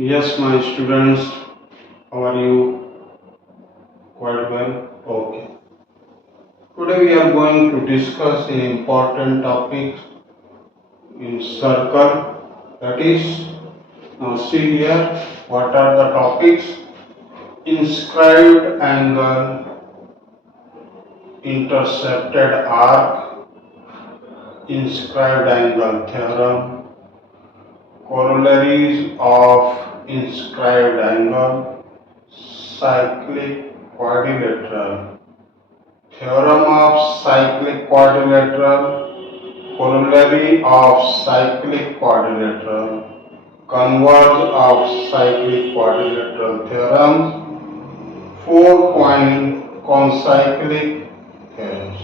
Yes, my students, how are you? Quite well? Okay. Today we are going to discuss an important topic in circle. That is, now see here, what are the topics? Inscribed angle, intercepted arc, inscribed angle theorem, corollaries of inscribed angle, cyclic quadrilateral, theorem of cyclic quadrilateral, corollary of cyclic quadrilateral, converge of cyclic quadrilateral theorems, 4-point concyclic theorems.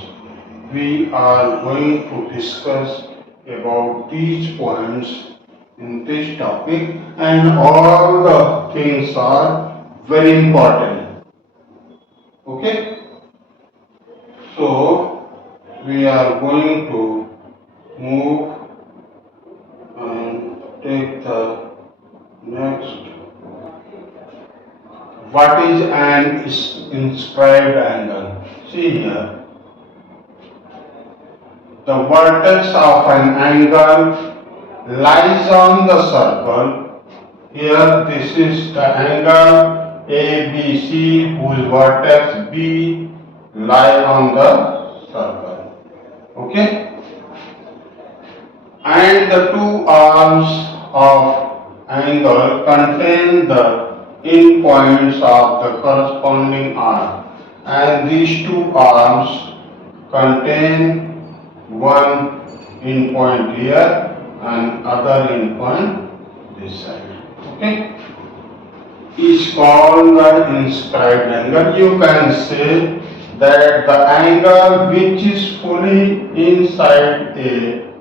We are going to discuss about these points in this topic, and all the things are very important. Okay? So, we are going to move and take the next. What is an inscribed angle? See here. The vertex of an angle lies on the circle. Here, this is the angle ABC whose vertex B lie on the circle. Okay? And the two arms of angle contain the endpoints of the corresponding arm, and these two arms contain one endpoint here and other endpoint this side. Okay? Is called the inscribed angle. You can say that the angle which is fully inside a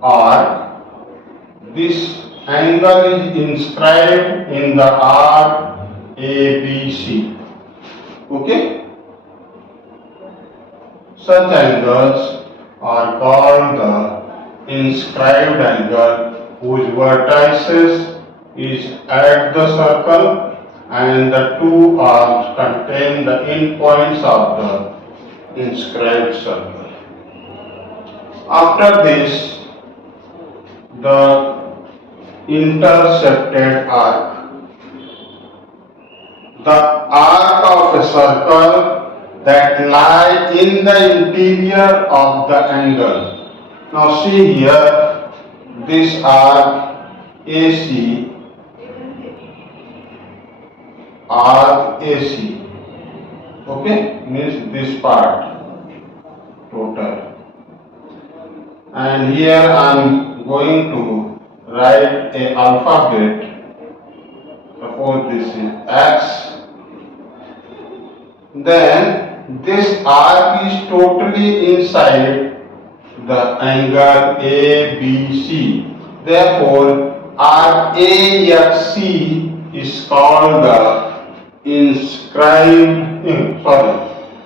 arc, this angle is inscribed in the arc ABC. Okay? Such angles are called the inscribed angle whose vertices is at the circle and the two arms contain the endpoints of the inscribed circle. After this, the intercepted arc. The arc of a circle that lie in the interior of the angle. Now see here, this arc AC, okay, means this part total. And here I am going to write a alphabet. Suppose this is X. Then this arc is totally inside the angle ABC. Therefore, arc AXC is called the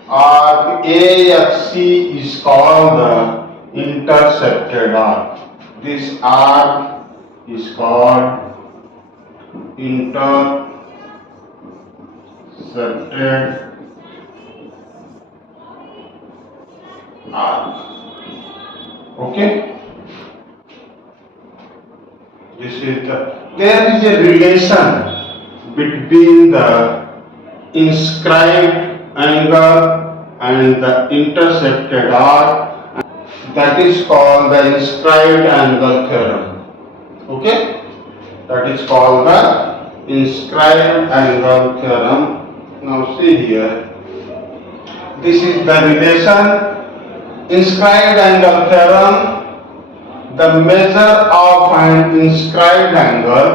arc AXC is called the intercepted arc. This arc is called intercepted arc. Okay? There is a relation between the inscribed angle and the intercepted arc, that is called the inscribed angle theorem. Okay? That is called the inscribed angle theorem. Now see here, this is the relation. Inscribed angle theorem, the measure of an inscribed angle,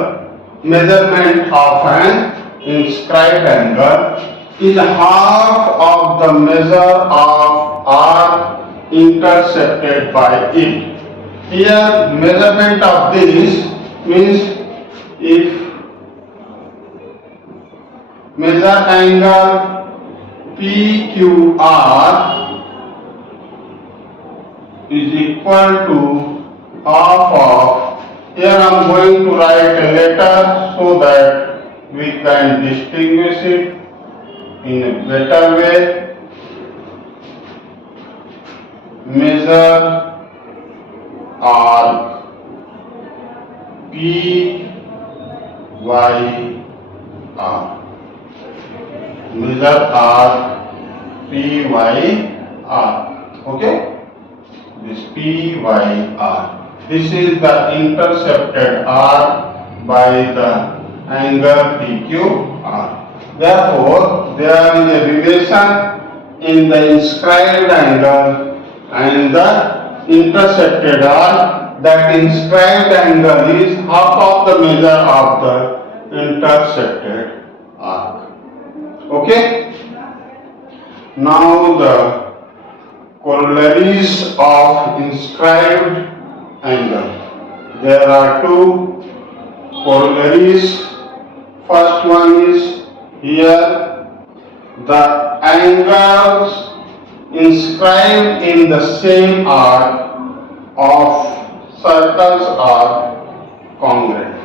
measurement of an inscribed angle is half of the measure of arc intercepted by it. Here measurement of this means if measure angle PQR is equal to half of Here I am going to write a letter so that we can distinguish it in a better way. Measure arc P Y R. Measure arc P Y R. Okay? This P Y R. This is the intercepted arc by the angle PQR. Therefore, there is a relation in the inscribed angle and the intercepted arc. That inscribed angle is half of the measure of the intercepted arc. Okay? Now the corollaries of inscribed angle. There are two corollaries. First one is here the angles inscribed in the same arc of circles are congruent.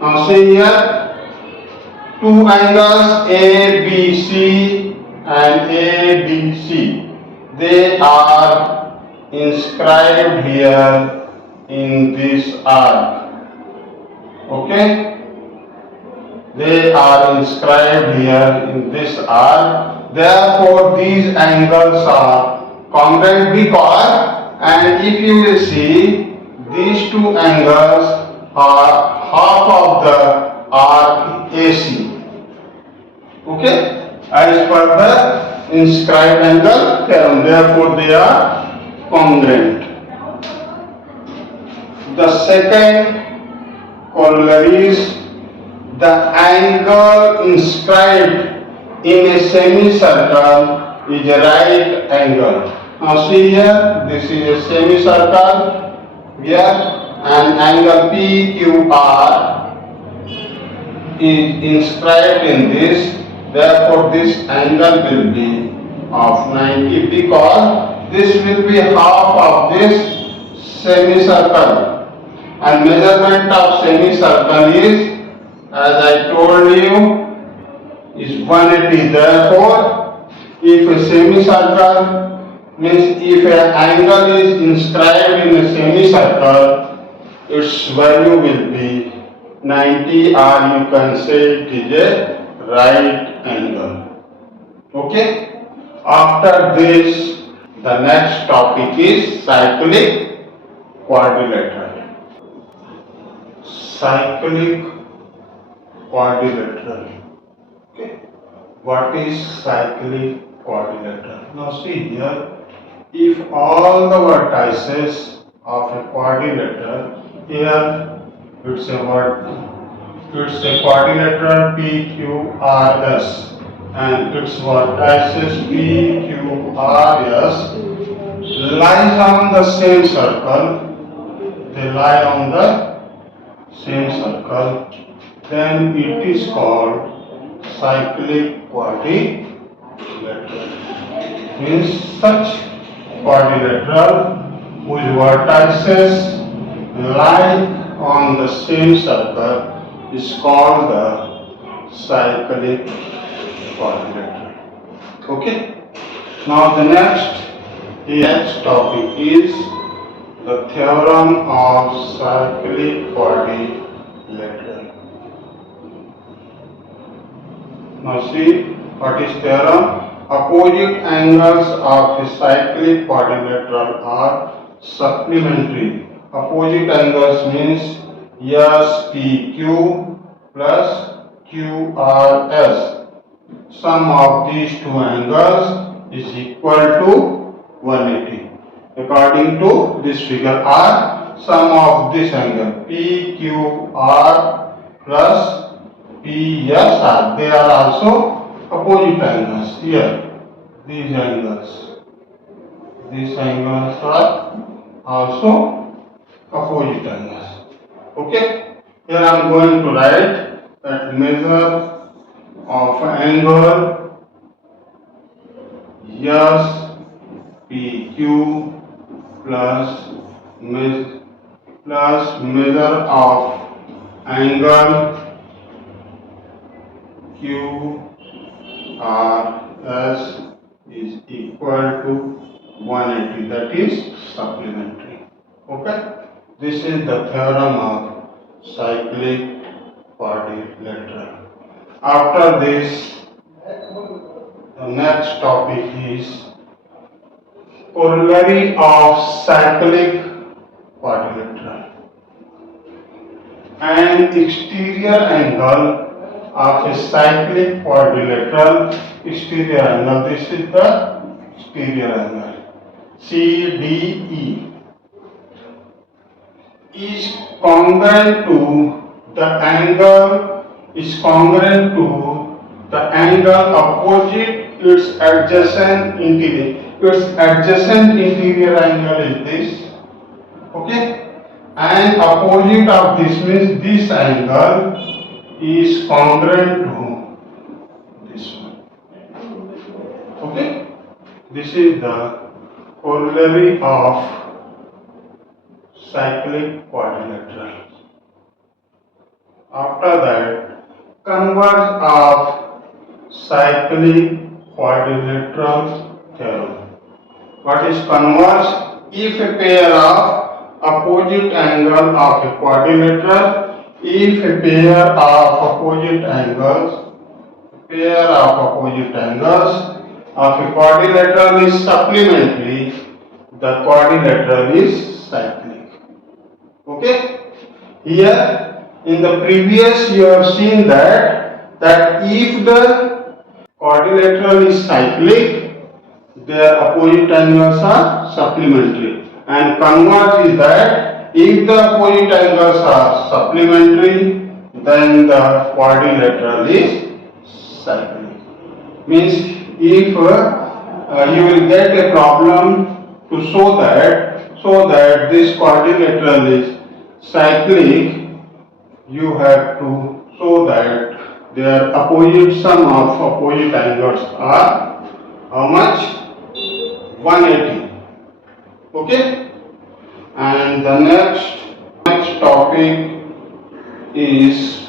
Now see here two angles ABC and ABC. They are inscribed here in this arc. Okay? They are inscribed here in this arc. Therefore, these angles are congruent because, and if you will see, these two angles are half of the arc AC. Okay? As per the inscribed angle theorem. Therefore, they are congruent. The second corollary is the angle inscribed in a semicircle is a right angle. Now see here, this is a semicircle here, and angle PQR is inscribed in this. Therefore, this angle will be of 90 because this will be half of this semicircle. And measurement of semicircle is, as I told you, is 180. Therefore, if a semicircle means if an angle is inscribed in a semicircle, its value will be 90, or you can say it is a right angle. Okay? After this, the next topic is cyclic quadrilateral. Cyclic quadrilateral. Okay. What is cyclic quadrilateral? Now see here, if all the vertices of a quadrilateral, here it's a quadrilateral PQRS, and its vertices PQRS lies on the same circle. They lie on the same circle, then it is called cyclic quadrilateral. Means such quadrilateral whose vertices lie on the same circle is called the cyclic quadrilateral. Okay? Now the next topic is the theorem of cyclic quadrilateral. Now see, what is theorem? Opposite angles of a cyclic quadrilateral are supplementary. Opposite angles means SPQ plus QRS. Sum of these two angles is equal to 180. According to this figure R, sum of this angle PQR plus PSR, they are also opposite angles. Here, these angles are also opposite angles. Okay, here I am going to write that measure of angle SPQ plus plus measure of angle QRS is equal to 180, that is supplementary. Okay, this is the theorem of cyclic quadrilateral. After this, the next topic is corollary of cyclic quadrilateral. An exterior angle of a cyclic quadrilateral exterior angle, this is the exterior angle, CDE, is congruent to the angle opposite its adjacent interior. Its adjacent interior angle is this. Okay, and opposite of this means this angle is congruent to this one. Okay, this is the corollary of cyclic quadrilateral. After that, converse of cyclic quadrilateral theorem. What is converse? If a pair of opposite angle of a quadrilateral, if a pair of opposite angles of a quadrilateral is supplementary, the quadrilateral is cyclic. Okay, here in the previous you have seen that if the quadrilateral is cyclic, their opposite angles are supplementary, and converse is that if the opposite angles are supplementary, then the quadrilateral is cyclic. Means if you will get a problem to show that this quadrilateral is cyclic, you have to show that their opposite sum of opposite angles are how much? 180. Okay, and the next topic is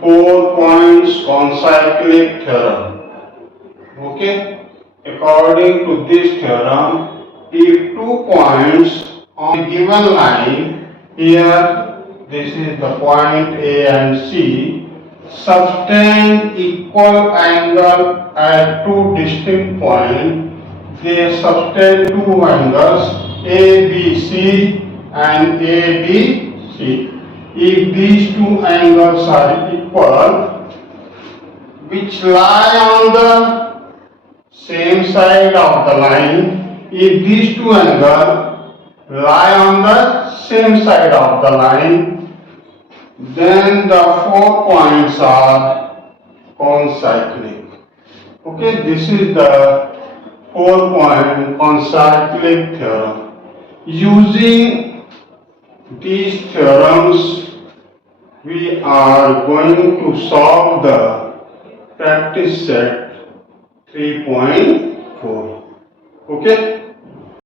4 points on cyclic theorem. Okay, according to this theorem, if 2 points on a given line, here this is the point A and C, subtend equal angle at 2 distinct points, they subtend 2 angles ABC and ADC. If these 2 angles are equal, which lie on the same side of the line, if these 2 angles lie on the same side of the line, then the 4 points are concyclic. Okay, this is the 4-point concyclic theorem. Using these theorems, we are going to solve the practice set 3.4. Okay.